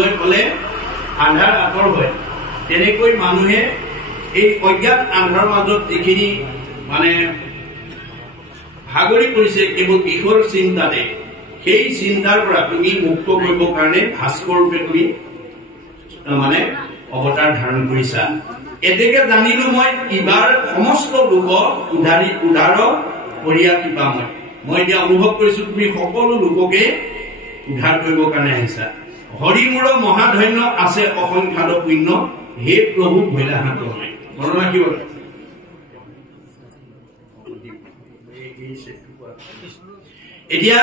উদয় হলে আন্ধাৰ আঁতৰ হয় তেনেকৈ মানুহে এই অজ্ঞাত আন্ধাৰ মাজত যিখিনি মানে ভাগৰি পৰিছে কেৱল কিশোৰ চিন্তাতে সেই চিন্তাৰ পৰা তুমি মুক্ত কৰিবৰ কাৰণে ভাস্কৰ ৰূপে তুমি মানে অৱতাৰ ধাৰণ কৰিছা এতেকে জানিলো মই ইবাৰ সমস্ত লোকক উদ্ধাৰ কৰিয়া কৃপা মই এতিয়া অনুভৱ কৰিছো তুমি সকলো লোককে উদ্ধাৰ কৰিবৰ কাৰণে আহিছা হৰি মোৰ মহাধন্য আছে অসংখ্যাত পুণ্য হে প্ৰভু ভৈলাহাত মই মনত ৰাখিব এতিয়া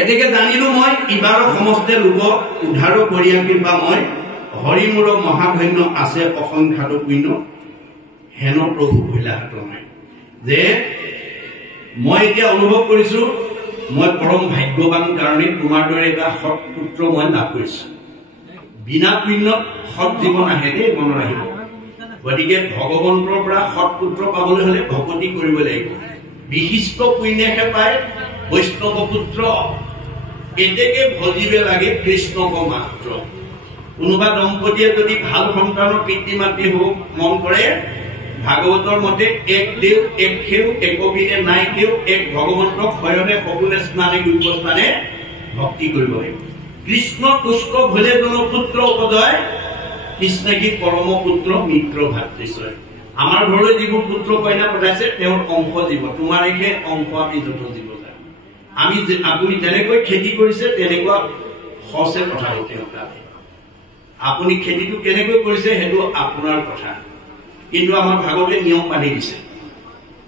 এতেকে জানিলো মই ইবাৰ সমস্ত লোকক উদ্ধাৰ কৰিয়া কৃপা মই হৰি মোৰ মহাধন্য আছে অসংখ্যাত পুণ্য হেন প্ৰভু ভৈলাহাত মই যে মই এতিয়া অনুভৱ কৰিছো মই পৰম ভাগ্যৱান কাৰণে তোমাৰ দৰে এটা সৎ পুত্ৰ মই লাভ কৰিছো বিনা পুণ্যত সৎ জীৱন আহে দেই মনত ৰাখিব গতিকে ভগৱন্তৰ পৰা সৎ পুত্ৰ পাবলৈ হলে ভকতি কৰিব লাগিব বিশিষ্ট পুণ্যহে পায় বৈষ্ণৱ পুত্ৰ এতেকে ভজিবে লাগে কৃষ্ণক মাত্ৰ কোনোবা দম্পতীয়ে যদি ভাল সন্তানৰ পিতৃ মাতৃ হ'ব মন কৰে ভাগৱতৰ মতে এক দেৱ এক সেউ একবিনে নাই কেউ এক ভগৱন্তক শয়নে সগুণে স্নানে গুৰুস্থানে ভক্তি কৰিব লাগিব কৃষ্ণ তুষ্ট ভলে জন পুত্ৰ উপদয় কৃষ্ণ কি পৰম পুত্ৰ মিত্ৰ ভাতৃশ্বয় আমাৰ ঘৰলৈ যিবোৰ পুত্ৰ কন্যা পঠাইছে তেওঁৰ অংশ জীৱ তোমাৰেহে অংশ আমি যত জীৱ আমি আপুনি যেনেকৈ খেতি কৰিছে তেনেকুৱা সঁচে পঠাব তেওঁ তাতে আপুনি খেতিটো কেনেকৈ কৰিছে সেইটো আপোনাৰ কথা কিন্তু আমাৰ ভাগৱতে নিয়ম বান্ধি দিছে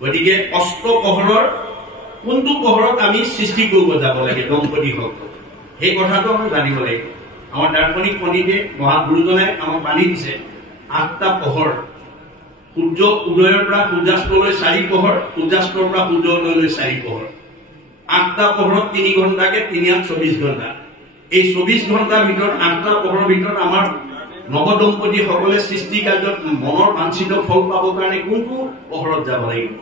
গতিকে অষ্টপহৰৰ কোনটো পহৰত আমি সৃষ্টি কৰিব যাব লাগে দম্পতি হওক সেই কথাটো আমি জানিব লাগিব আমাৰ দাৰ্শনিক পণ্ডিতে মহাগুৰুজনে আমাক বান্ধি দিছে 8টা পহৰ সূৰ্য উদয়ৰ পৰা সূৰ্যাস্তলৈ 4 পহৰ সূৰ্যাস্তৰ পৰা সূৰ্যোদয়লৈ 4 পহৰ 8টা পহৰত 3 ঘণ্টাকে 3/24 ঘণ্টা এই 24 ঘণ্টাৰ ভিতৰত 8টা পহৰৰ ভিতৰত আমাৰ নৱদম্পতি সকলে সৃষ্টি কাৰ্যত মনৰ বাঞ্ছিত ফল পাবৰ কাৰণে কোনটো পহৰত যাব লাগিব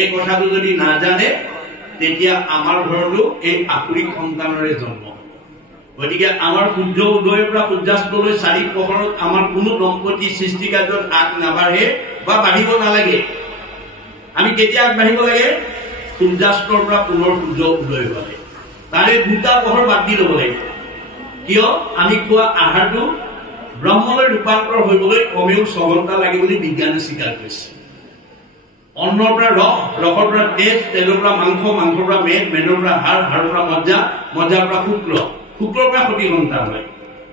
এই কথাটো যদি নাজানে তেতিয়া আমাৰ ঘৰতো এই আকুৰিক সন্তানৰে জন্ম গতিকে আমাৰ সূৰ্য উদয়ৰ পৰা সূৰ্যাস্তলৈ 4 পহৰত আমাৰ কোনো দম্পতি সৃষ্টি কাৰ্যত আগ নাবাঢ়ে বা বাঢ়িব নালাগে আমি কেতিয়া আগবাঢ়িব লাগে সূৰ্যাস্তৰ পৰা পুনৰ সূৰ্য উদয় হয় তাৰে 2টা পহৰ বাদ দি ল'ব লাগিব কিয় আমি খোৱা আহাৰটো ব্ৰহ্মলৈ ৰূপান্তৰ হৈবলৈ কমেও 6 ঘণ্টা লাগে বুলি বিজ্ঞানে স্বীকাৰ কৰিছে অন্নৰ পৰা ৰসৰ পৰা তেজ তেজৰ পৰা মাংস মাংসৰ পৰা মেদৰ পৰা হাড়ৰ পৰা মজ্জাৰ পৰা শুক্ৰৰ পৰা 70 ঘণ্টা হয়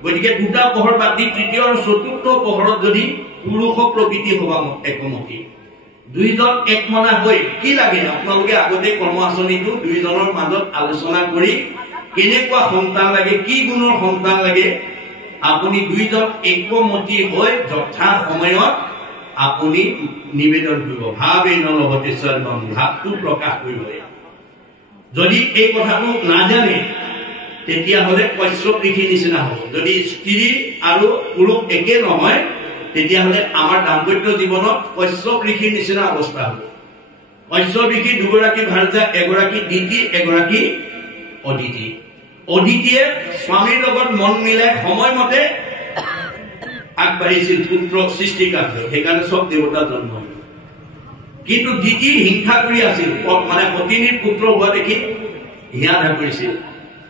গতিকে 2টা পহৰ বাদ দি তৃতীয় আৰু চতুৰ্থ পহৰত যদি পুৰুষ প্ৰকৃতি হবা একমতি দুইজন একমনা হৈ কি লাগে আপোনালোকে আগতে কৰ্ম আঁচনিটো দুইজনৰ মাজত আলোচনা কৰি কেনেকুৱা সন্তান লাগে কি গুণৰ সন্তান লাগে আপুনি দুইজন একমতি হৈ যথা সময়ত আপুনি নিবেদন কৰিব ভাৱে নলভতে সৰ্বম ভাৱটো প্ৰকাশ কৰিব যদি এই কথাটো নাজানে তেতিয়াহ'লে কশ্যপ ঋষি নিচিনা হ'ব যদি স্ত্ৰী আৰু পুৰুষ একে নহয় তেতিয়াহ'লে আমাৰ দাম্পত্য জীৱনত কশ্যপ ঋষিৰ নিচিনা অৱস্থা হ'ব কশ্যপ ঋষি দুগৰাকী ভাৰ্যা এগৰাকী দিতি এগৰাকী অদিতি অদিতিয়ে স্বামীৰ লগত মন মিলাই সময়মতে আগবাঢ়িছিল পুত্ৰ সৃষ্টি কাৰ্য সেইকাৰণে চব দেৱতা জন্ম হ'ল কিন্তু দিতি হিংসা কৰি আছিল মানে পত্নীৰ পুত্ৰ হোৱা দেখি হিয়া কৰিছিল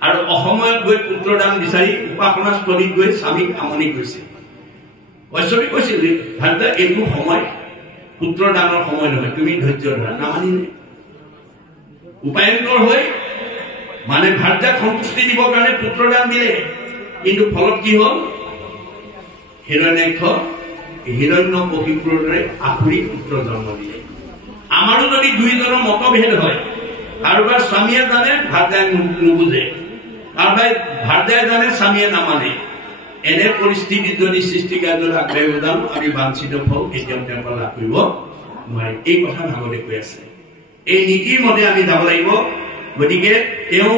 আৰু অসময়ত গৈ পুত্ৰদান বিচাৰি উপাসনাস্থলীত গৈ স্বামীক আমনি কৰিছিল কশ্যপে কৈছিল ভাৰ্যা এইটো সময় পুত্ৰদানৰ সময় নহয় তুমি ধৈৰ্য ধৰা নামানিলে উপায়ন্তৰ হৈ মানে ভাৰ্যাক সন্তুষ্টি দিবৰ কাৰণে পুত্ৰদান দিলে কিন্তু ফলত কি হ'ল হিৰণ্যকশিপুৰ দৰে আকুৰি পুত্ৰ জন্ম দিলে আমাৰো যদি দুইজনৰ মতভেদ হয় কাৰোবাৰ স্বামীয়ে জানে ভাৰ্যাই নুবুজে কাৰোবাৰ ভাৰ্যাই জানে স্বামীয়ে নামানে এনে পৰিস্থিতিত যদি সৃষ্টি কাৰ্যত আগবাঢ়িব যাম আমি বাঞ্ছিত ফল কেতিয়াও তেওঁৰ পৰা লাভ কৰিব নোৱাৰিম এই কথা ভাগৱতে কৈ আছে এই নীতিৰ মতে আমি যাব লাগিব গতিকে তেওঁ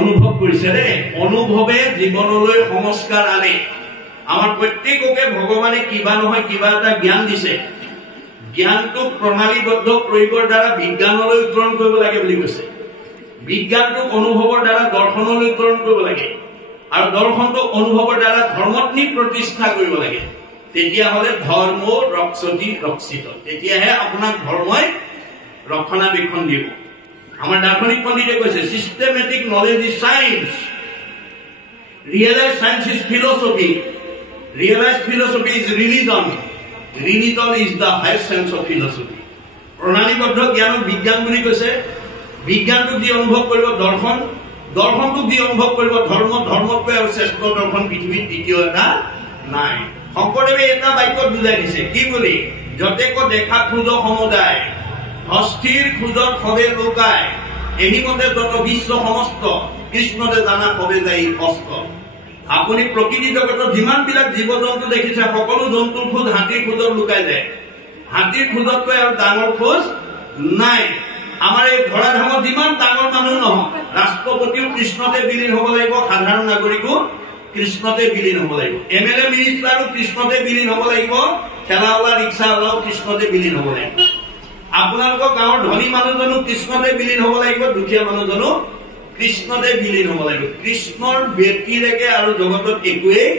অনুভৱ কৰিছে দেই অনুভৱে জীৱনলৈ সংস্কাৰ আনে আমাৰ প্ৰত্যেককে ভগৱানে কিবা নহয় কিবা এটা জ্ঞান দিছে জ্ঞানটোক প্ৰণালীবদ্ধ প্ৰয়োগৰ দ্বাৰা বিজ্ঞানলৈ উত্তৰণ কৰিব লাগে বুলি কৈছে বিজ্ঞানটোক অনুভৱৰ দ্বাৰা দৰ্শনলৈ উত্তৰণ কৰিব লাগে আৰু দৰ্শনটো অনুভৱৰ দ্বাৰা ধৰ্মত্নী প্ৰতিষ্ঠা কৰিব লাগে তেতিয়াহ'লে ধৰ্ম ৰক্ষতি ৰক্ষিত তেতিয়াহে আপোনাক ধৰ্মই ৰক্ষণাবেক্ষণ দিব আমাৰ দাৰ্শনিক পণ্ডিতে কৈছে systematic knowledge is science realise science is philosophy realise philosophy is religion religion is the highest sense of philosophy প্ৰণালীবদ্ধ জ্ঞানক বিজ্ঞান বুলি কৈছে বিজ্ঞানটোক যি অনুভৱ কৰিব দৰ্শন দৰ্শনটোক যি অনুভৱ কৰিব ধৰ্ম ধৰ্মতকৈ আৰু শ্ৰেষ্ঠ দৰ্শন পৃথিৱীত দ্বিতীয় এটা নাই শংকৰদেৱে এটা বাক্যত বুজাই দিছে কি বুলি যতেক দেখা খোজ সমুদায় অস্থিৰ খোজত সবে লোকায় এহিমতে যত বিশ্ব সমস্ত কৃষ্ণতে জানা সবে যায় অস্ত আপুনি প্ৰকৃতি জগতত যিমানবিলাক জীৱ জন্তু দেখিছে সকলো জন্তুৰ খোজ হাতীৰ খোজত লুকাই যায় হাতীৰ খোজতকৈ আৰু ডাঙৰ খোজ নাই আমাৰ এই ধৰাধামত যিমান ডাঙৰ মানুহ নহওক ৰাষ্ট্ৰপতিও কৃষ্ণতে বিলীন হ'ব লাগিব সাধাৰণ নাগৰিকো কৃষ্ণতে বিলীন হ'ব লাগিব এমএলএ মিনিষ্টাৰো কৃষ্ণতে বিলীন হ'ব লাগিব ঠেলাৱালা ৰিক্সাৱালাও কৃষ্ণতে বিলীন হ'ব লাগিব আপোনালোকৰ গাঁৱৰ ধনী মানুহজনো কৃষ্ণতে বিলীন হ'ব লাগিব দুখীয়া মানুহজনো কৃষ্ণতে বিলীন হ'ব লাগিব কৃষ্ণৰ ব্যক্তিৰেকে আৰু জগতত একোৱেই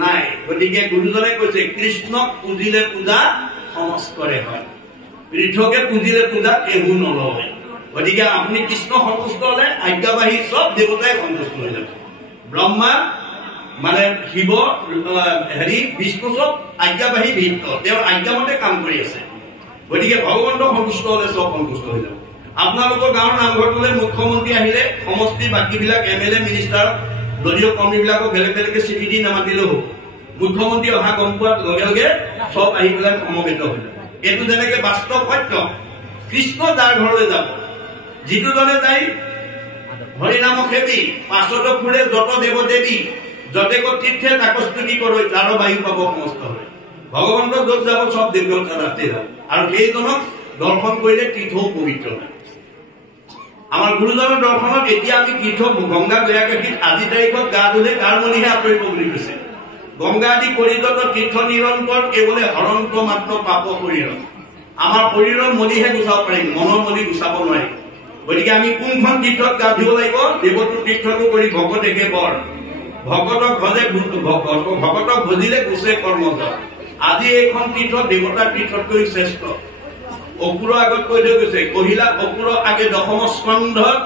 নাই গতিকে গুৰুজনে কৈছে কৃষ্ণক পূজিলে পূজা সমস্তৰে হয় পৃথকে পূজিলে পূজা কেহু নলয় গতিকে আপুনি কৃষ্ণ সন্তুষ্ট হলে আজ্ঞাবাহী চব দেৱতাই সন্তুষ্ট হৈ যাব ব্ৰহ্মা মানে শিৱ বিষ্ণু চব আজ্ঞাবাহী ভিত্ত তেওঁৰ আজ্ঞামতে কাম কৰি আছে গতিকে ভগৱন্ত সন্তুষ্ট হলে চব সন্তুষ্ট হৈ যাব আপোনালোকৰ গাঁৱৰ নামঘৰটোলৈ মুখ্যমন্ত্ৰী আহিলে সমষ্টি বাকীবিলাক এমএলএ মিনিষ্টাৰ দলীয় কৰ্মীবিলাকক বেলেগ বেলেগে চিঠি দি নামাতিলেও হ'ব মুখ্যমন্ত্ৰী অহা গম পোৱাৰ লগে লগে চব আহি পেলাই সমবেত হৈ যাব এইটো যেনেকে বাস্তৱ সত্য কৃষ্ণ যাৰ ঘৰলৈ যাব যিটো জনে যায় হৰিনামক সেৱী পাছত ফুৰে যত দেৱ দেৱী যতেক তীৰ্থে তাকস্তুতি কৰে যাৰ বায়ু পাব সমস্ত হয় ভগৱন্ত য'ত যাব চব দেৱতা তাতে যাব আৰু সেইজনক দৰ্শন কৰিলে তীৰ্থও পবিত্ৰ হয় আমাৰ গুৰুজনৰ দৰ্শনত এতিয়া আমি তীৰ্থ গংগা গয়াকাশীত আজি তাৰিখত গা ধুলে গাৰ মলিহে আঁতৰিব বুলি কৈছে গংগা আদি পৰিযত তীৰ্থ নিৰন্তৰ কেৱলে হৰন্ত মাত্ৰ পাপ শৰীৰত আমাৰ শৰীৰৰ মলিহে গুচাব পাৰিম মনৰ মলি গুচাব নোৱাৰিম গতিকে আমি কোনখন তীৰ্থত গা ধুব লাগিব দেৱটো তীৰ্থটো কৰি ভকতেকে বৰ ভকতক ভজিলে গুচে কৰ্মজ আজি এইখন তীৰ্থ দেৱতাৰ তীৰ্থতকৈ শ্ৰেষ্ঠ অপুৰ আগত কৈ থৈ গৈছে কহিলা অপুৰ আগে দশম স্কন্ধত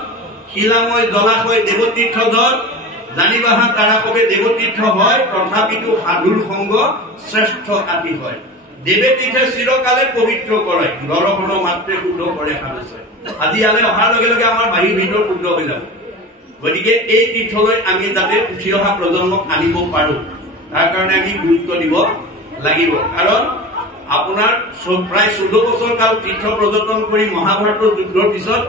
শিলাময় জলাশয় দেৱতীৰ্থ যত জানিবাহা তাৰা কবে দেৱতীৰ্থ হয় তথাপিতো সাধুৰ সংগ শ্ৰেষ্ঠ আদি হয় দেৱে তীৰ্থে চিৰকালে পবিত্ৰ কৰে দৰ্শন মাত্ৰে শুদ্ধ কৰে সাধুছে আজি ইয়ালৈ অহাৰ লগে লগে আমাৰ বাহিৰ ভিতৰ শুদ্ধ হৈ যাব গতিকে এই তীৰ্থলৈ আমি যাতে উঠি অহা প্ৰজন্মক আনিব পাৰো তাৰ কাৰণে আমি গুৰুত্ব দিব লাগিব কাৰণ আপোনাৰ প্ৰায় 14 বছৰ কাল তীৰ্থ পৰ্যটন কৰি মহাভাৰতৰ যুদ্ধৰ পিছত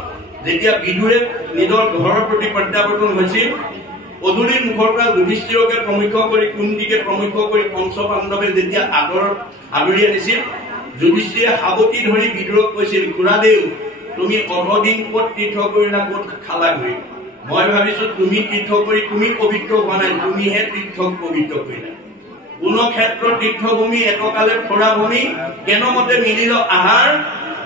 যেতিয়া বিদুৰে নিজৰ ঘৰৰ প্ৰতি প্ৰত্যাৱৰ্তন হৈছিল অধুৰীৰ মুখৰ পৰা যুধিষ্ঠিৰকে প্ৰমুখ্য কৰি কুন্তীকে প্ৰমুখ্য কৰি পঞ্চপাণ্ডৱে যেতিয়া আদৰি আনিছিল যুধিষ্ঠিৰে সাৱটি ধৰি বিদুৰক কৈছিল খুৰাদেউ তুমি অধদিন ক'ত তীৰ্থ কৰিলা ক'ত খালা গৈ মই ভাবিছো তুমি তীৰ্থ কৰি তুমি পবিত্ৰ হোৱা নাই তুমিহে তীৰ্থক পবিত্ৰ কৰিলা কোন ক্ষেত্ৰ তীৰ্থভূমি এটকালে ফৰা ভূমি কেন মতে মিলিল আহাৰ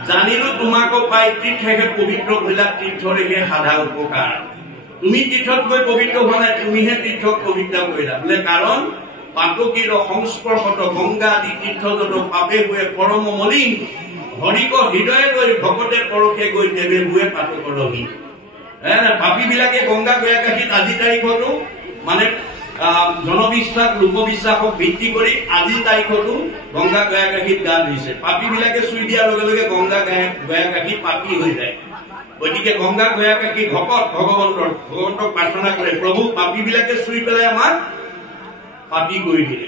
জানিলো তোমাকো পাই তীৰ্থেহে পবিত্ৰ কৰিলা তীৰ্থৰেহে সাধা উপকাৰ তুমি তীৰ্থত গৈ পবিত্ৰ হোৱা নাই তুমিহে তীৰ্থক পবিত্ৰ কৰিলা বোলে কাৰণ পাতকীৰ সংস্পৰ্শত গংগা আদি তীৰ্থ যত পাপে হুৱে পৰম মলিন হৰিক হৃদয়ে গৈ ভকতে পৰশে গৈ দেৱে হুৱে পাতকৰ ৰহীন পাপী বিলাকে গংগা গয়াকাশীত আজি তাৰিখতো মানে জনবিশ্বাস লোকবিশ্বাসক ভিত্তি কৰি আজি তাৰিখতো গংগা গয়াকাশীত গা ধুইছে পাপী বিলাকে চুই দিয়াৰ লগে লগে গংগা গয়াকাশী পাপী হৈ যায় গতিকে গংগা গয়াকাশী ভকত ভগৱন্তক প্ৰাৰ্থনা কৰে প্ৰভু পাপী বিলাকে চুই পেলাই আমাক পাপী কৰি দিলে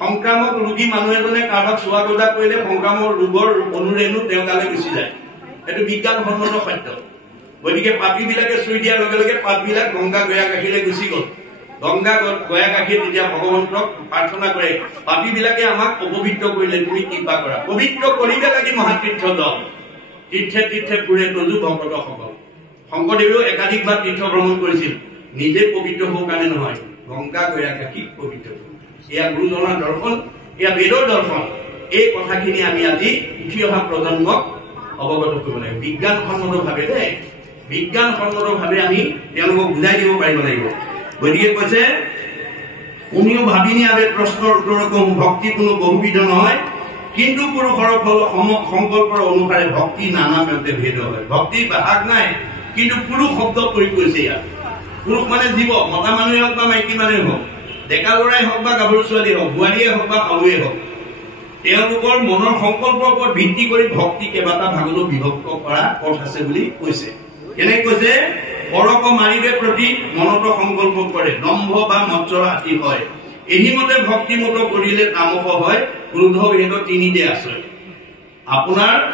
সংক্ৰামক ৰোগী মানুহ এজনে কাৰোবাক চোৱা গজা কৰিলে সংক্ৰামক ৰোগৰ অনুৰেণু তেওঁ গালৈ গুচি যায় এইটো বিজ্ঞানসন্মত সত্য গতিকে পাপী বিলাকে চুই দিয়াৰ লগে লগে পাপ বিলাক গংগা গয়াকাশীলৈ গুচি গ'ল গংগা গয়াকাশী যেতিয়া ভগৱন্তক প্ৰাৰ্থনা কৰে পাপী বিলাকে আমাক অপবিত্ৰ কৰিলে তুমি কৃপা কৰা পবিত্ৰ কৰিবে লাগি মহাতীৰ্থ জল তীৰ্থে তীৰ্থে ফুৰে তজু ভকতসকল শংকৰদেৱেও একাধিকবাৰ তীৰ্থ ভ্ৰমণ কৰিছিল নিজে পবিত্ৰ হোৱাৰ কাৰণে নহয় গংগা গয়াকাশীক পবিত্ৰ এয়া গুৰুজনাৰ দৰ্শন এয়া বেদৰ দৰ্শন এই কথাখিনি আমি আজি উঠি অহা প্ৰজন্মক অৱগত কৰিব লাগিব বিজ্ঞানসন্মতভাৱে বিজ্ঞানসন্মতভাৱে আমি তেওঁলোকক বুজাই দিব পাৰিব লাগিব গতিকে কৈছে কোনেও ভাবি নিয়াবে প্ৰশ্নৰ উত্তৰ কওঁ ভক্তি কোনো বহুবিধ নহয় কিন্তু পুৰুষৰ ফল সংকল্পৰ অনুসাৰে ভক্তি নানা প্ৰান্তে ভেদ হয় ভক্তিৰ ভাগ নাই কিন্তু পুৰুষ শব্দ প্ৰয়োগ কৰিছে ইয়াত পুৰুষ মানে জীৱ মতা মানুহে হওক বা মাইকী মানুহে হওক ডেকা ল'ৰাই হওক বা গাভৰু ছোৱালী হওক বোৱাৰীয়ে হওক বা শাহুৱে হওক তেওঁলোকৰ মনৰ সংকল্পৰ ওপৰত ভিত্তি কৰি ভক্তি কেইবাটা ভাগলৈ বিভক্ত কৰা পথ আছে বুলি কৈছে এনে কৈছে পৰক মাৰিবে প্ৰতি মনত সংকল্প কৰে দম্ভ বা মৎসৰ আতি হয় এহিমতে ভক্তিমত কৰিলে তামস হয় ক্ৰোধ ভেদ তিনিতে আছে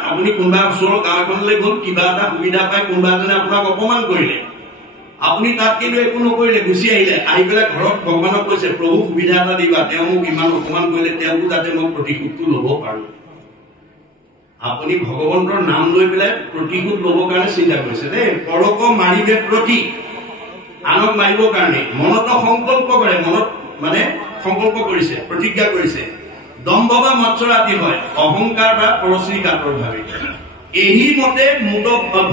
আপুনি কোনোবা ওচৰৰ গাঁও এখনলৈ গ'ল কিবা এটা সুবিধা পাই কোনোবা এজনে আপোনাক অপমান কৰিলে আপুনি তাত কিন্তু একো নকৰিলে গুচি আহিলে আহি পেলাই ঘৰত ভগৱানক কৈছে প্ৰভু সুবিধা এটা দিবা তেওঁ মোক ইমান অপমান কৰিলে তেওঁকো যাতে মই প্ৰতিশোধটো ল'ব পাৰো আপুনি ভগৱন্তৰ নাম লৈ পেলাই প্ৰতিশোধ ল'বৰ কাৰণে চিন্তা কৰিছে দেই পৰক মাৰিবে প্ৰতি আনক মাৰিবৰ কাৰণে মনত সংকল্প কৰে মনত মানে সংকল্প কৰিছে প্ৰতিজ্ঞা কৰিছে দম্ভ বা মৎসৰ আতি হয় অহংকাৰ বা পৰশ্ৰীকাতৰ ভাৱে এই মতে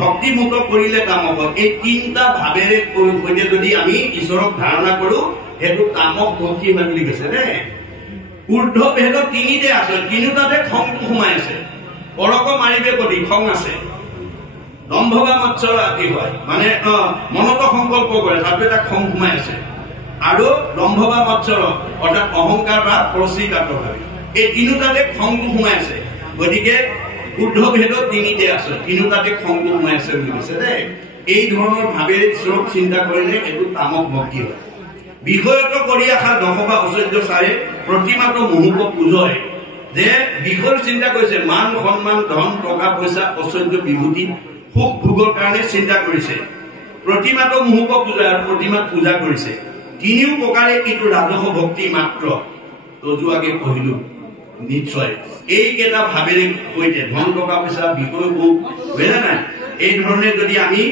ভক্তি মুত কৰিলে তামস এই তিনিটা ভাৱেৰে সৈতে যদি আমি ঈশ্বৰক ধাৰণা কৰো সেইটো তামস ভক্তি হয় বুলি কৈছে দেই ঊৰ্ধ্ব ভেদ তিনিতে আছে তিনিটাতে খংটো সোমাই আছে পৰক মাৰিবে প্ৰতি খং আছে দম্ভ বা মৎসৰ আতি হয় মানে মনত সংকল্প কৰে তাতে এটা খং সোমাই আছে আৰু দম্ভ বা মৎসৰ অৰ্থাৎ অহংকাৰ বা পৰশ্ৰীকাতৰ ভাৱে এই তিনিটাতে খংটো সোমাই আছে গতিকে ঊৰ্ধ্ব ভেদ তিনিতে আছে তিনিটাতে খংটো সোমাই আছে বুলি কৈছে দেই এই ধৰণৰ ভাৱেৰে ঈশ্বৰক চিন্তা কৰিলে এইটো তামস ভক্তি হয় বিষয়ত কৰি অহা দশ বা ঐশ্বৰ্য চাৰে প্ৰতিমাত্ৰ মুহুক পূজয় যে বিষয়ৰ চিন্তা কৰিছে মান সন্মান ধন টকা পইচা ঐশ্বৰ্য বিভূতি সুখ ভোগৰ কাৰণে চিন্তা কৰিছে প্ৰতিমাত্ৰ মুহুক পূজা আৰু প্ৰতিমাক পূজা কৰিছে তিনিও প্ৰকাৰে কিন্তু ৰাজস ভক্তি মাত্ৰ তজুৱাকে পঢ়িলো নিশ্চয় এইকেইটা ভাৱেৰে সৈতে ধন টকা পইচা বিষয় ভোগ বুজিলে নাই এই ধৰণে যদি আমি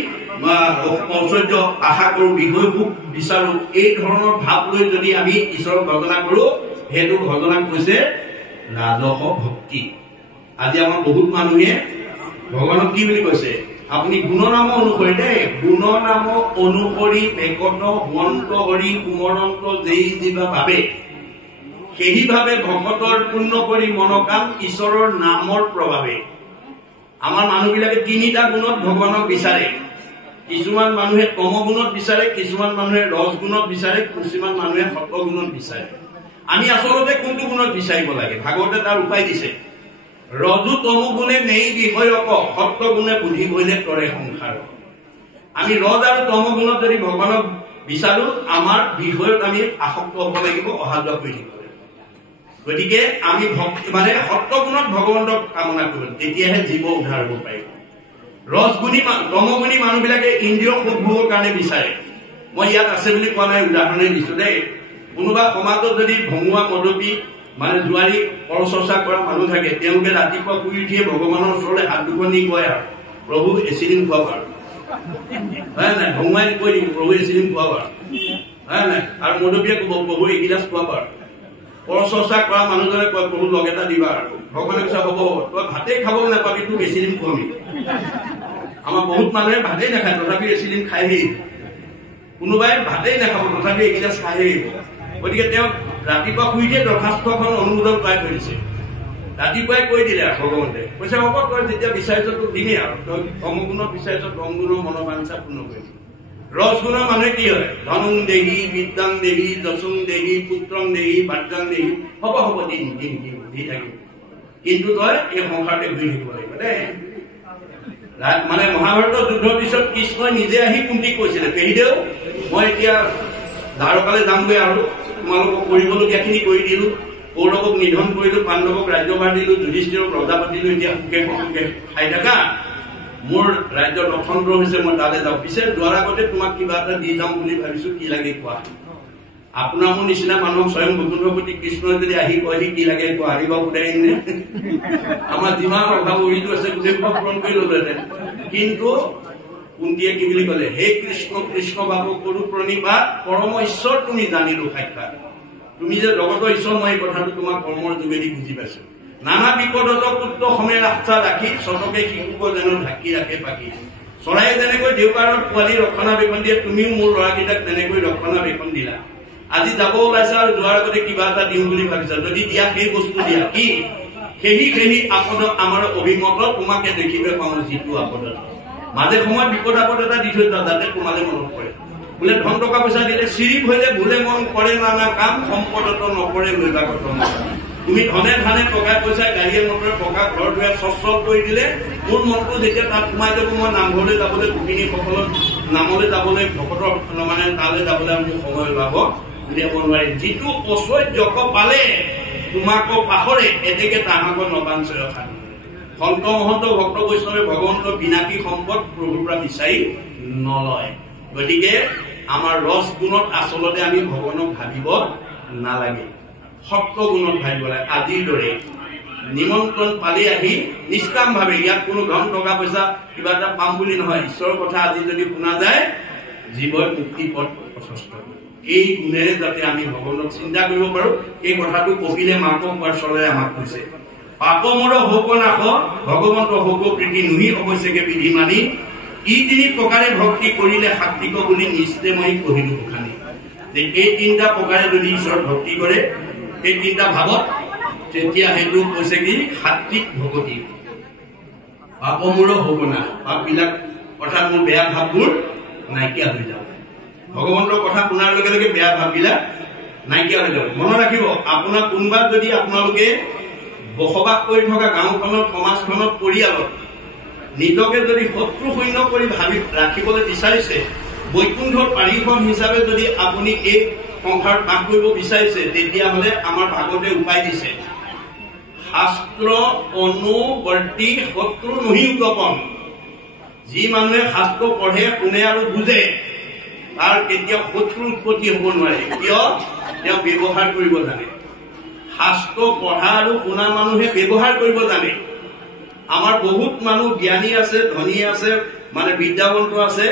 ঐশ্বৰ্য আশা কৰো বিষয় ভোগ বিচাৰো এই ধৰণৰ ভাৱ লৈ যদি আমি ঈশ্বৰক ভজনা কৰো সেইটো ভজনা কৈছে ৰাজস ভক্তি আজি আমাৰ বহুত মানুহে ভগৱানক কি বুলি কৈছে আপুনি গুণনাম অনুসৰি দেই গুণনাম অনুসৰি বেকত হুৱন্ত হৰি কুমৰন্ত যেই যিবা ভাবে সেইভাবে ভকতৰ পূৰ্ণ কৰি মনকাম ঈশ্বৰৰ নামৰ প্ৰভাৱে আমাৰ মানুহবিলাকে তিনিটা গুণত ভগৱানক বিচাৰে কিছুমান মানুহে তম গুণত বিচাৰে কিছুমান মানুহে ৰজ গুণত বিচাৰে কিছুমান মানুহে সত্য গুণত বিচাৰে আমি আচলতে কোনটো গুণত বিচাৰিব লাগে ভাগৱতে তাৰ উপায় দিছে ৰজু তম গুণে নেই বিষয়ক সত্য গুণে বুদ্ধি কৰিলে কৰে সংসাৰ আমি ৰজ আৰু তম গুণত যদি ভগৱানক বিচাৰো আমাৰ বিষয়ত আমি আসক্ত হ'ব লাগিব অহা যোৱা কৰি থাকিব গতিকে আমি ভক্তি মানে সত্য গুণত ভগৱন্তক কামনা কৰো তেতিয়াহে জীৱ উদ্ধাৰ হ'ব পাৰিব ৰজগুণী তমগুণী মানুহবিলাকে ইন্দ্ৰিয় সুখ ভোগৰ কাৰণে বিচাৰে মই ইয়াত আছে বুলি কোৱা নাই উদাহৰণে দিছো দেই কোনোবা সমাজত যদি ভঙুৱা মদপী মানে জোৱাৰী পৰচৰ্চা কৰা মানুহ থাকে তেওঁলোকে ৰাতিপুৱা শুই উঠিয়ে ভগৱানৰ ওচৰলৈ হাত দুখন নি কয় আৰু প্ৰভু এচিডিন খুৱাব আৰু হয় নাই ভঙুৱাই কৈ দিব প্ৰভু এচিডিন খুৱাব আৰু হয় নাই আৰু মদপীয়ে কব প্ৰভু এগিলাচ খুৱাব আৰু পৰচৰ্চা কৰা মানুহজনে কয় প্ৰভু লগ এটা দিবা আৰু ভগৱানে কৈছে হ'ব তই ভাতেই খাব নাপাবি তোক এচিডিন খুৱাবি আমাৰ বহুত মানুহে ভাতেই নাখায় তথাপি এচিডিন খাইহে কোনোবাই ভাতেই নাখাব তথাপি এগিলাচ খাইহে গতিকে তেওঁ ৰাতিপুৱা শুই দিয়ে দৰখাস্তখন অনুমোদন পাই থৈ দিছে ৰাতিপুৱাই কৈ দিলে আৰু ভগৱন্তে কৈছে হ'ব তই যেতিয়া বিচাৰিছ তোক দিমেই আৰু তই তমগুণত বিচাৰিছ তমগুণৰ মনৰ বাঞ্ছা পূৰ্ণ কৰিবি ৰজগুণৰ মানুহে কি হয় ধনং দেহি বিদ্যাং দেহি যশং দেহি পুত্ৰং দেহি বাদ্যাং দেহি হ'ব হ'ব দিন দি থাকিব কিন্তু তই এই সংসাৰতে ঘূৰি থাকিব লাগিব দেই মানে মহাভাৰতৰ যুদ্ধৰ পিছত কৃষ্ণই নিজে আহি কুন্তিক কৈছিলে পেহিদেউ মই এতিয়া দ্বাৰকালৈ যামগৈ আৰু তোমালোকক কৰিবলগীয়াখিনি কৰি দিলো কৌৰৱক নিধন কৰিলো পাণ্ডৱক ৰাজ্যভাৰ দিলো যুধিষ্ঠিৰক ৰজা পাতিলো এতিয়া সুখে সুখে খাই থাকা মোৰ ৰাজ্যত অথন্ত্ৰ হৈছে মই তালৈ যাওঁ পিছে যোৱাৰ আগতে তোমাক কিবা এটা দি যাম বুলি ভাবিছো কি লাগে কোৱা আপোনাৰ মোৰ নিচিনা মানুহক স্বয়ং বৈকুণ্ঠপতি কৃষ্ণই যদি আহি কয় কি লাগে কোৱা আহিব গোটেই নে আমাৰ যিমান অভাৱ উৰিটো আছে গোটেই পূৰণ কৰি ললেহেঁতেন কিন্তু কুন্তীয়ে কি বুলি ক'লে হে কৃষ্ণ কৃষ্ণ বাবু কৰো প্ৰণিপাত পৰম ঈশ্বৰ তুমি জানিলো সাক্ষাৎ তুমি যে জগতৰ ঈশ্বৰ মই এই কথাটো তোমাৰ কৰ্মৰ যোগেদি বুজি পাইছো নানা বিপদত পুত্ৰ সমে ৰাস্তা ৰাখি চটকে শিশুক যেন ঢাকি ৰাখে পাখি চৰাইয়ে যেনেকৈ দেউকাৰত পোৱালি ৰক্ষণাবেক্ষণ দিয়ে তুমিও মোৰ ল'ৰাকেইটাক তেনেকৈ ৰক্ষণাবেক্ষণ দিলা আজি যাব ওলাইছা আৰু যোৱাৰ আগতে কিবা এটা দিম বুলি ভাবিছা, যদি দিয়া সেই বস্তু দিয়া কি সেই আপদত আমাৰ অভিমত তোমাকে দেখিবে পাওঁ যিটো আপদত। মাজে সময় বিপদ আপদ এটা দি থৈ যোৱা যাতে তোমালে মনত পৰে। বোলে ধন টকা পইচা দিলে চিৰিপ হলে ভুলে মন কৰে নানা কাম, সম্পদত নকৰে লৈবাগত। তুমি ধনে ধানে টকা পইচা গাড়ীয়ে মটৰে পকা ঘৰ দুৱাৰ চচ্চল কৰি দিলে মোৰ মনটো যেতিয়া তাত সোমাই যাব, মই নামঘৰলৈ যাবলৈ গোপিনীসকলৰ নামলৈ যাবলৈ ভকতৰ মানে তালৈ যাবলৈ মোৰ সময় ওলাব উলিয়াব নোৱাৰিম। যিটো ঐশ্বৰ্যক পালে তোমাকো পাহৰে এতেকে তাহাকো নবাঞ্চয় খান। সন্ত মহন্ত ভক্ত বৈষ্ণৱে ভগৱন্ত বিনাকী সম্পদ প্ৰভুৰ পৰা বিচাৰি নলয়। গতিকে আমাৰ ৰস গুণত আচলতে আমি ভগৱানক ভাবিব নালাগে, সত্য গুণত ভাবিব লাগে। আজিৰ দৰে নিমন্ত্ৰণ পালি আহি নিষ্কাম ভাৱে, ইয়াত কোনো ধন টকা পইচা কিবা এটা পাম বুলি নহয়, ঈশ্বৰৰ কথা আজি যদি শুনা যায় জীৱই মুক্তি পথ প্ৰশস্ত। এই গুণেৰে যাতে আমি ভগৱানক চিন্তা কৰিব পাৰো, এই কথাটো কপিলে মাকক পাৰ্চলে আমাক কৈছে। পাপমৰ হৌক নাশ ভগৱন্ত হৌক প্ৰীতি নুহি অৱশ্যকে বিধি মানি, ই তিনি প্ৰকাৰে ভক্তি কৰিলে সাত্বিক বুলি নিশ্চয় মই কহিলো গোসানী। এই তিনিটা প্ৰকাৰে যদি ঈশ্বৰ ভক্তি কৰে, এই তিনিটা ভাৱত, তেতিয়া সেইটো কৈছে কি সাত্বিক ভকতি। পাপমৰ হৌক নাশ, পাপবিলাক অৰ্থাৎ মোৰ বেয়া ভাৱবোৰ নাইকিয়া হৈ যাব। ভগৱন্তৰ কথা শুনাৰ লগে লগে বেয়া ভাৱবিলাক নাইকিয়া হৈ যাব। মনত ৰাখিব, আপোনাৰ কোনোবা যদি আপোনালোকে বসবাস কৰি থকা গাঁওখনত, সমাজখনত, পৰিয়ালত নিজকে যদি শত্ৰু শূন্য কৰি ভাবি ৰাখিবলৈ বিচাৰিছে, বৈকুণ্ঠৰ পাৰিষদ হিচাপে যদি আপুনি এই সংসাৰত বাস কৰিব বিচাৰিছে, তেতিয়াহ'লে আমাৰ ভাগৱতে উপায় দিছে, শাস্ত্ৰ অনুবৰ্তী শত্ৰু নহি উৎপন্ন। যি মানুহে শাস্ত্ৰ পঢ়ে, শুনে আৰু বুজে, তাৰ কেতিয়াও শত্ৰু উৎপত্তি হ'ব নোৱাৰে। কিয়? তেওঁ ব্যৱহাৰ কৰিব জানে। শাস্ত্ৰ পঢ়া আৰু শুনা মানুহে ব্যৱহাৰ কৰিব জানে। আমাৰ বহুত মানুহ জ্ঞানী আছে, ধনী আছে, মানে বিদ্যাৱন্ত আছে,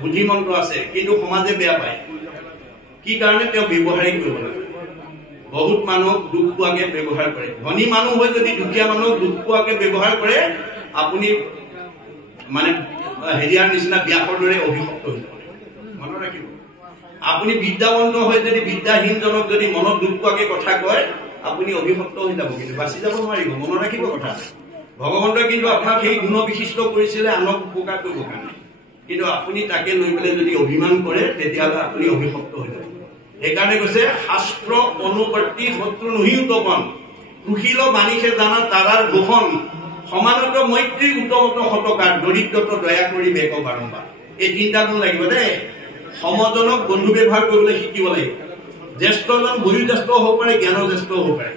বুদ্ধিমন্ত আছে, কিন্তু সমাজে বেয়া পায়। কি কাৰণে? তেওঁ ব্যৱহাৰেই কৰিব লাগে। বহুত মানুহক দুখ পোৱাকে ব্যৱহাৰ কৰে। ধনী মানুহ হৈ যদি দুখীয়া মানুহক দুখ পোৱাকে ব্যৱহাৰ কৰে, আপুনি মানে হেৰিয়াৰ নিচিনা ব্যাসৰ দৰে অভিশপ্ত হৈ যাব। মনত ৰাখিব, আপুনি বিদ্যাৱন্ত হৈ যদি বিদ্যাহীনজনক যদি মনত দুখ পোৱাকে কথা কয়, আপুনি অভিশপ্ত হৈ যাব, কিন্তু বাচি যাব নোৱাৰিব। মনত ৰাখিব কথা। ভগৱন্তই কিন্তু আপোনাক সেই গুণ বিশিষ্ট কৰিছিলে আনক উপকাৰ কৰিবৰ কাৰণে, কিন্তু আপুনি তাকে লৈ পেলাই যদি অভিমান কৰে, তেতিয়াহ'লে আপুনি অভিশপ্ত হৈ যাব। সেইকাৰণে কৈছে শাস্ত্ৰ অনুবৰ্তী শত্ৰু নহি উৎপন্ন, কুশীল বাণীহে জানা তাৰাৰ ভূষণ, সমানত মৈত্ৰী উত্তমত শতকাৰ, দৰিদ্ৰত দয়া কৰি বেক বাৰম্বাৰ। এই তিনিটা গুণ লাগিব দেই। সমজনক বন্ধু ব্যৱহাৰ কৰিবলৈ শিকিব লাগিব। জ্যেষ্ঠজন বয়োজ্যেষ্ঠ হ'ব পাৰে, জ্ঞানজ্যেষ্ঠ হ'ব পাৰে।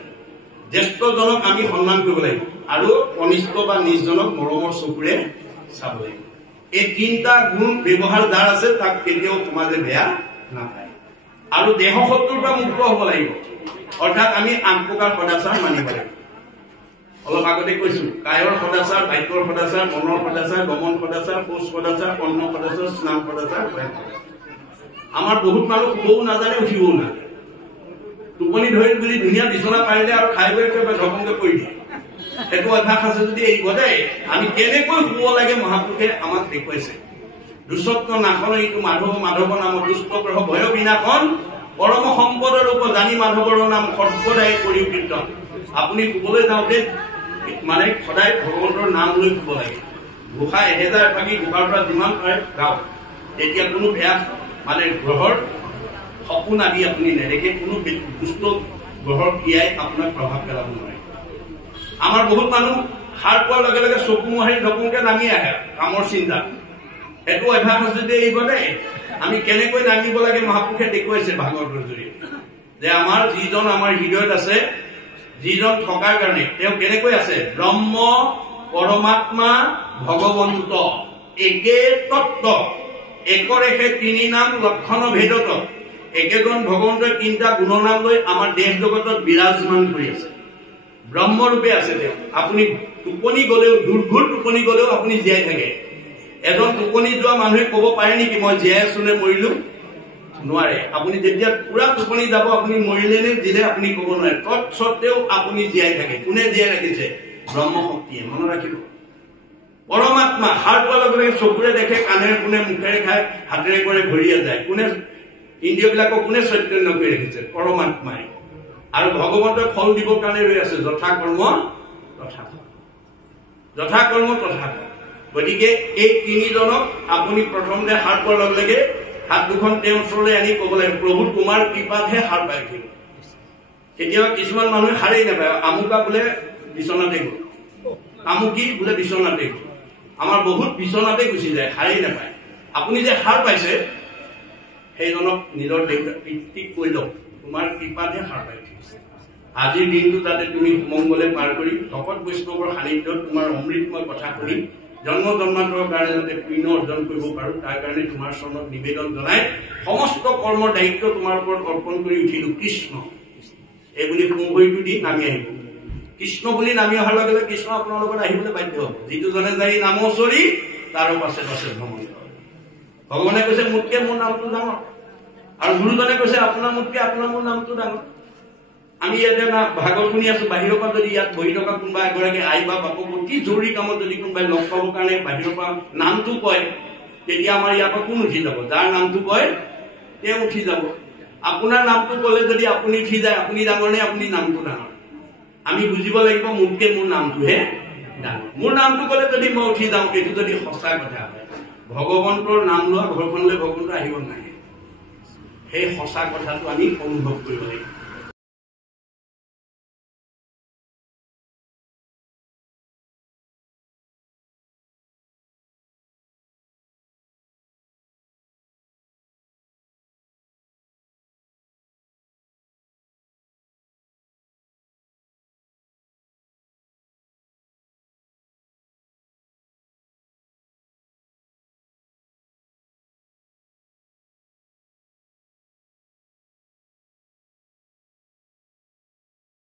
জ্যেষ্ঠজনক আমি সন্মান কৰিব লাগিব আৰু কনিষ্ঠ বা নিজজনক মৰমৰ চকুৰে চাব লাগিব। এই তিনিটা গুণ ব্যৱহাৰ যাৰ আছে, তাক কেতিয়াও সমাজে বেয়া নাপায়। আৰু দেহ শত্ৰুৰ পৰা মুক্ত হ'ব লাগিব, অৰ্থাৎ আমি ৮ প্ৰকাৰ সদাচাৰ মানিব লাগিব। অলপ আগতে কৈছো, কায়ৰ সদাচাৰ, বাক্যৰ সদাচাৰ, মনৰ সদাচাৰ, গমন সদাচাৰ, শৌচ সদাচাৰ, অন্ন সদাচাৰ, স্নান সদাচাৰ। আমাৰ বহুত মানুহ শুবও নাজানে, উঠিবও নাজানে। টোপনি ধৰিল বুলি ধুনীয়া বিচনা পাৰিলে আৰু খাই বৈ একেবাৰে ধপংকে কৰি দিয়ে। সেইটো অভ্যাস আছে যদি এৰিব দেই। আমি কেনেকৈ শুব লাগে মহাপুৰুষে আমাক দেখুৱাইছে। দুচক্ৰ নাশন এইটো মাধৱ, মাধৱ নাম দুষ্ট গ্ৰহ ভয় বিনাশন, পৰম সম্পদৰ ৰূপ জানি মাধৱৰ নাম সৰ্বদায় কৰি কীৰ্তন। আপুনি শুবলৈ যাওঁতে মানে সদায় ভগৱন্তৰ নাম লৈ শুব লাগে। ঘোষা 1000 ভাগি ঘোষাৰ পৰা যিমান পাৰে গাওক, তেতিয়া কোনো বেয়া মানে গ্ৰহৰ সপোন আদি আপুনি নেদেখে, কোনো দুষ্ট গ্ৰহৰ ক্ৰিয়াই আপোনাক প্ৰভাৱ পেলাব নোৱাৰে। আমাৰ বহুত মানুহ সাৰ পোৱাৰ লগে লগে চকু মোহাৰি ধপংকে নামি আহে কামৰ চিন্তা। সেইটো অভ্যাস আছে যদি এৰিব দেই। আমি কেনেকৈ নামিব লাগে মহাপুৰুষে দেখুৱাইছে ভাগৱতৰ জৰিয়তে, যে আমাৰ যিজন আমাৰ হৃদয়ত আছে, যিজন থকাৰ কাৰণে তেওঁ কেনেকৈ আছে, ব্ৰহ্ম পৰমাত্মা ভগৱন্ত একে তত্ত্ব, একৰেখে তিনি নাম লক্ষণ ভেদত। একেজন ভগৱন্তই তিনিটা গুণনাম লৈ আমাৰ দেশ জগতত বিৰাজমান কৰি আছে। ব্ৰহ্মৰূপে আছে তেওঁ। আপুনি টোপনি গলেও, দুৰ্ঘূৰ টোপনি গলেও আপুনি জীয়াই থাকে। এজন টোপনি যোৱা মানুহে কব পাৰে নেকি মই জীয়াই আছো নে মৰিলো? নোৱাৰে। আপুনি যেতিয়া পুৰা টোপনি যাব, আপুনি মৰিলে নে জিলে আপুনি কব নোৱাৰে। তৎসত্বেও আপুনি জীয়াই থাকে। কোনে জীয়াই ৰাখিছে? ব্ৰহ্ম শক্তিয়ে। মনত ৰাখিব। পৰমাত্মা সাৰ পোৱাৰ লগে লগে চকুৰে দেখে, কাণেৰে শুনে, মুখেৰে খায়, হাতেৰে কৰে, ভৰিয়ে যায়। কোনে ইন্দ্ৰিয়বিলাকক কোনে চৈতন্য কৰি ৰাখিছে? পৰমাত্মাই। আৰু ভগৱন্তই ফল দিবৰ কাৰণে ৰৈ আছে, যথা কৰ্ম তথা ফল, যথা কৰ্ম তথা ফল। গতিকে এই তিনিজনক আপুনি প্ৰথমতে সাৰ পোৱাৰ লগে লগে হাত দুখন তেওঁৰ ওচৰলৈ আনি ক'ব লাগে, প্ৰভু তোমাৰ কৃপাতহে সাৰ পাই উঠিব। কেতিয়াবা কিছুমান মানুহে সাৰেই নাপায়, আমুকা বোলে বিচনাতে গ'ল, আমুকি বোলে বিচনাতে গ'ল। আমাৰ বহুত বিচনাতে গুচি যায়, সাৰেই নাপায়। আপুনি যে সাৰ পাইছে সেইজনক নিজৰ দেউতাক পিতৃক কৈ লওক, তোমাৰ কৃপাতহে সাৰ পাই উঠিছে। আজিৰ দিনটো যাতে তুমি সুমংগলে পাৰ কৰি ভকত বৈষ্ণৱৰ সান্নিধ্যত তোমাৰ অমৃতময় কথা শুনি জন্ম জন্মান্তৰৰ কাৰণে যাতে পুণ্য অৰ্জন কৰিব পাৰো, তাৰ কাৰণে তোমাৰ চৰণত নিবেদন জনাই সমস্ত কৰ্মৰ দায়িত্ব তোমাৰ ওপৰত অৰ্পণ কৰি উঠিলো। কৃষ্ণ এইবুলি কুম্ভৰিটো দি নামি আহিব। কৃষ্ণ বুলি নামি অহাৰ লগে লগে কৃষ্ণ আপোনাৰ লগত আহিবলৈ বাধ্য হ'ব। যিটো জনে যাই নামচৰি তাৰো পাছে পাছে ভ্ৰমণ কৰে। ভগৱানে কৈছে মোতকে মোৰ নামটো ডাঙৰ, আৰু গুৰুজনে কৈছে আপোনাৰ মোতকে আপোনাৰ মোৰ নামটো ডাঙৰ। আমি ইয়াতে ভাগত শুনি আছো, বাহিৰৰ পৰা যদি ইয়াত বহি থকা কোনোবা এগৰাকী আই বা বাপক অতি জৰুৰী কামত যদি কোনোবাই লগ পাবৰ কাৰণে বাহিৰৰ পৰা নামটো কয়, তেতিয়া আমাৰ ইয়াৰ পৰা কোন উঠি যাব? যাৰ নামটো কয় তেওঁ উঠি যাব। আপোনাৰ নামটো কলে যদি আপুনি উঠি যায়, আপুনি ডাঙৰ নে আপুনি নামটো ডাঙৰ? আমি বুজিব লাগিব মোতকে মোৰ নামটোহে ডাঙৰ। মোৰ নামটো কলে যদি মই উঠি যাওঁ, এইটো যদি সঁচা কথা হয়, ভগৱন্তৰ নাম লোৱা ঘৰখনলৈ ভগৱন্ত আহিব নাহে। সেই সঁচা কথাটো আমি অনুভৱ কৰিব লাগিব।